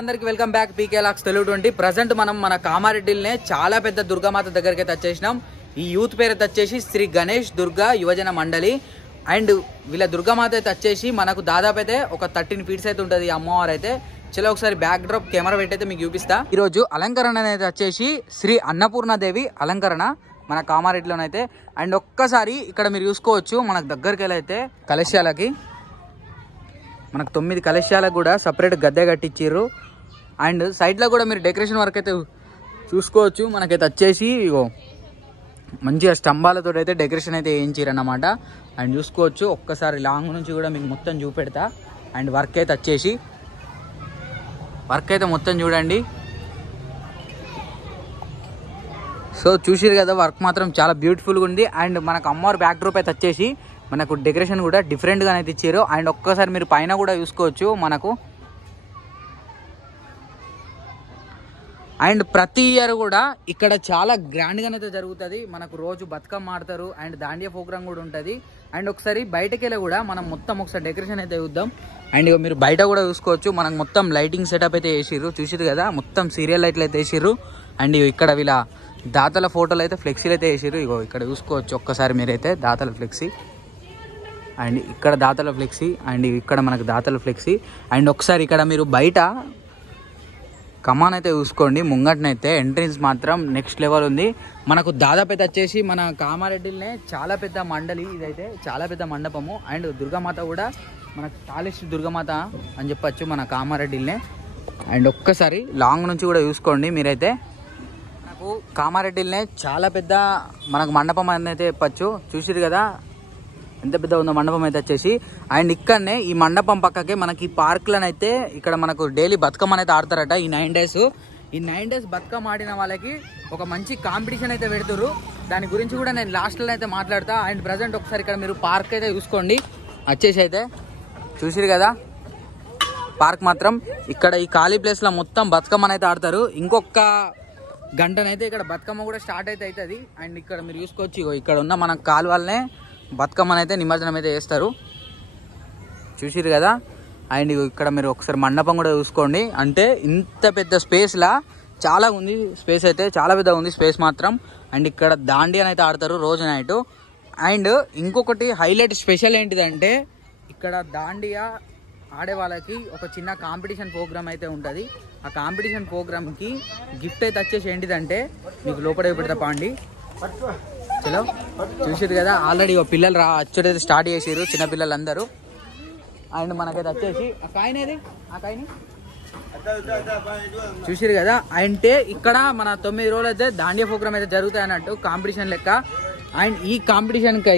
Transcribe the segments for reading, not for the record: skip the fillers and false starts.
అందరికి welcome back పీకే lakhs Telugu 20. Present మనం మన కామారెడ్డిలోనే చాలా పెద్ద దుర్గామాత దగ్గరికి అయితే వచ్చేసినాం. ఈ యూత్ పేరు అయితే వచ్చేసి శ్రీ గణేష్ దుర్గా యువజన మండలి. అండ్ వీళ్ళ దుర్గామాత అయితే వచ్చేసి మనకు దాదాపు అయితే ఒక 13 ఫీట్స్ అయితే ఉంటుంది అమ్మవారు అయితే. చలో ఒకసారి బ్యాక్ డ్రాప్ కెమెరా పెట్టి అయితే మీకు చూపిస్తా. ఈ రోజు అలంకరణ అనేది వచ్చేసి శ్రీ అన్నపూర్ణదేవి అలంకరణ మన కామారెడ్డిలోనైతే. అండ్ ఒక్కసారి ఇక్కడ మీరు చూసుకోవచ్చు, మనకు దగ్గరికి వెళ్ళి అయితే కలశాలకి మనకు 9 కలశాలకు కూడా సపరేట్ గద్దె కట్టించారు. అండ్ సైడ్లో కూడా మీరు డెకరేషన్ వర్క్ అయితే చూసుకోవచ్చు. మనకైతే వచ్చేసి ఇగో మంచిగా స్తంభాలతో అయితే డెకరేషన్ అయితే వేయించారు అన్నమాట. అండ్ చూసుకోవచ్చు, ఒక్కసారి లాంగ్ నుంచి కూడా మీకు మొత్తం చూపెడతా. అండ్ వర్క్ అయితే మొత్తం చూడండి. సో చూసిరు కదా, వర్క్ మాత్రం చాలా బ్యూటిఫుల్గా ఉంది. అండ్ మనకు అమ్మవారి బ్యాక్ డ్రాప్ అయితే వచ్చేసి మనకు డెకరేషన్ కూడా డిఫరెంట్గా అయితే ఇచ్చారు. అండ్ ఒక్కసారి మీరు పైన కూడా చూసుకోవచ్చు మనకు. అండ్ ప్రతి ఇయర్ కూడా ఇక్కడ చాలా గ్రాండ్గానైతే జరుగుతుంది. మనకు రోజు బతుకమ్మ ఆడతారు. అండ్ దాండియా ప్రోగ్రామ్ కూడా ఉంటుంది. అండ్ ఒకసారి బయటకి వెళ్ళి కూడా మనం మొత్తం ఒకసారి డెకరేషన్ అయితే చూద్దాం. అండ్ ఇక మీరు బయట కూడా చూసుకోవచ్చు, మనకు మొత్తం లైటింగ్ సెటప్ అయితే వేసిర్రు. చూసిరు కదా, మొత్తం సీరియల్ లైట్లు అయితే వేసిర్రు. అండ్ ఇక్కడ వీళ్ళ దాతల ఫోటోలు అయితే ఫ్లెక్సీలు అయితే వేసిర్రు. ఇగో ఇక్కడ చూసుకోవచ్చు ఒక్కసారి మీరైతే దాతల ఫ్లెక్సీ. అండ్ ఇక్కడ దాతల ఫ్లెక్సీ, అండ్ ఇక్కడ మనకు దాతల ఫ్లెక్సీ. అండ్ ఒకసారి ఇక్కడ మీరు బయట కమాన్ అయితే చూసుకోండి. ముంగటనైతే ఎంట్రన్స్ మాత్రం నెక్స్ట్ లెవెల్ ఉంది. మనకు దాదాపు అయితే వచ్చేసి మన కామారెడ్డిలోనే చాలా పెద్ద మండలి ఇదైతే, చాలా పెద్ద మండపము. అండ్ దుర్గామాత కూడా మనకు టాలెస్ట్ దుర్గామాత అని చెప్పచ్చు మన కామారెడ్డిలోనే. అండ్ ఒక్కసారి లాంగ్ నుంచి కూడా చూసుకోండి మీరైతే. మనకు కామారెడ్డిలోనే చాలా పెద్ద మనకు మండపం అని అయితే చెప్పచ్చు. చూసిరు కదా ఎంత పెద్ద ఉందో మండపం అయితే వచ్చేసి. అండ్ ఇక్కడనే ఈ మండపం పక్కకే మనకి పార్కులనైతే ఇక్కడ మనకు డైలీ బతుకమ్మ అయితే ఆడతారట. ఈ 9 days ఈ 9 days బతుకమ్మ ఆడిన వాళ్ళకి ఒక మంచి కాంపిటీషన్ అయితే పెడుతురు. దాని గురించి కూడా నేను లాస్ట్లో అయితే మాట్లాడతా. అండ్ ప్రజెంట్ ఒకసారి ఇక్కడ మీరు పార్క్ అయితే చూసుకోండి వచ్చేసి అయితే. చూసిరు కదా పార్క్ మాత్రం, ఇక్కడ ఈ ఖాళీ ప్లేస్లో మొత్తం బతుకమ్మనైతే ఆడతారు. ఇంకొక గంటనైతే ఇక్కడ బతుకమ్మ కూడా స్టార్ట్ అయితే అవుతుంది. అండ్ ఇక్కడ మీరు చూసుకోవచ్చు, ఇక్కడ ఉన్న మన కాలువలనే బతుకమ్మనైతే నిమజ్జనం అయితే చేస్తారు. చూసిరు కదా. అండ్ ఇక్కడ మీరు ఒకసారి మండపం కూడా చూసుకోండి. అంటే ఇంత పెద్ద స్పేస్లా చాలా ఉంది స్పేస్ అయితే, చాలా పెద్ద ఉంది స్పేస్ మాత్రం. అండ్ ఇక్కడ దాండియా అయితే ఆడతారు రోజు నైట్. అండ్ ఇంకొకటి హైలైట్ స్పెషల్ ఏంటిదంటే, ఇక్కడ దాండియా ఆడే వాళ్ళకి ఒక చిన్న కాంపిటీషన్ ప్రోగ్రామ్ అయితే ఉంటుంది. ఆ కాంపిటీషన్ ప్రోగ్రామ్కి గిఫ్ట్ అయితే వచ్చేసి ఏంటిదంటే, మీకు లోపల పెడతా పాండి. చలో చూసిరు కదా, ఆల్రెడీ పిల్లలు అచ్చుడైతే స్టార్ట్ చేసారు చిన్నపిల్లలందరూ. అండ్ మనకైతే వచ్చేసి ఆ కాయనేది చూసిరు కదా. అంటే ఇక్కడ మన 9 రోజులు అయితే దాండియా ప్రోగ్రామ్ అయితే జరుగుతాయి అన్నట్టు, కాంపిటీషన్ లెక్క. అండ్ ఈ కాంపిటీషన్కి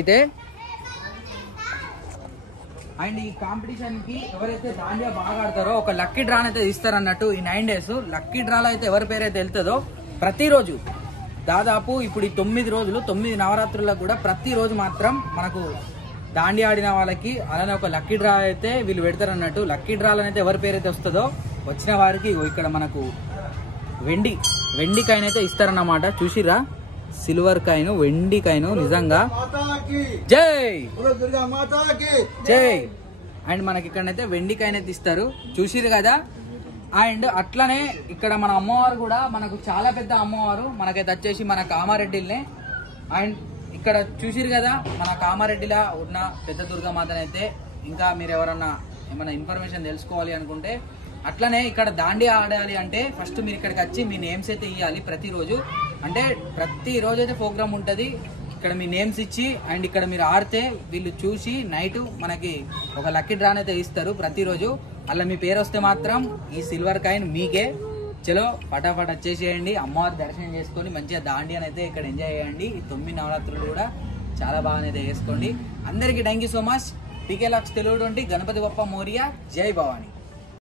ఎవరైతే దాండియా బాగా ఆడతారో ఒక లక్కీ డ్రా అయితే ఇస్తారు అన్నట్టు. ఈ 9 days లక్కీ డ్రాలో అయితే ఎవరి పేరు అయితే వెళ్తుందో ప్రతిరోజు దాదాపు ఇప్పుడు ఈ 9 రోజులు 9 నవరాత్రులకు కూడా ప్రతిరోజు మాత్రం మనకు దాండి ఆడిన వాళ్ళకి అలానే ఒక లక్కీ డ్రా అయితే వీళ్ళు పెడతారు అన్నట్టు. లక్కీ డ్రాలో అయితే ఎవరి పేరు అయితే వస్తుందో వచ్చిన వారికి ఇక్కడ మనకు వెండి కాయిన్ అయితే ఇస్తారన్నమాట. చూసిరా, సిల్వర్ కాయిన్, వెండి కాయిన్. నిజంగా జై జై. అండ్ మనకి ఇక్కడనైతే వెండి కాయిన్ అయితే ఇస్తారు. చూసిరు కదా. అండ్ అట్లనే ఇక్కడ మన అమ్మవారు కూడా మనకు చాలా పెద్ద అమ్మవారు మనకైతే వచ్చేసి మన కామారెడ్డిలోనే. అండ్ ఇక్కడ చూసిరు కదా మన కామారెడ్డిలో ఉన్న పెద్ద దుర్గామాతనైతే. ఇంకా మీరు ఎవరన్నా ఏమైనా ఇన్ఫర్మేషన్ తెలుసుకోవాలి అనుకుంటే, అట్లనే ఇక్కడ దాండియా ఆడాలి అంటే ఫస్ట్ మీరు ఇక్కడికి వచ్చి మీ నేమ్స్ అయితే ఇవ్వాలి ప్రతిరోజు. అంటే ప్రతిరోజు అయితే ప్రోగ్రామ్ ఉంటుంది. ఇక్కడ మీ నేమ్స్ ఇచ్చి అండ్ ఇక్కడ మీరు ఆడితే వీళ్ళు చూసి నైట్ మనకి ఒక లక్కీ డ్రాన్ అయితే ఇస్తారు ప్రతిరోజు. అలా మీ పేరు వస్తే మాత్రం ఈ సిల్వర్ కాయిన్ మీకే. చలో ఫటాఫట్ వచ్చేసేయండి, అమ్మవారి దర్శనం చేసుకొని మంచిగా దాండియాని అయితే ఇక్కడ ఎంజాయ్ చేయండి. ఈ 9 నవరాత్రులు కూడా చాలా బాగానైతే వేసుకోండి. అందరికీ థ్యాంక్ యూ సో మచ్. పీకే లాక్స్ తెలుగు 20. గణపతి బప్ప మోరియా. జై భవానీ.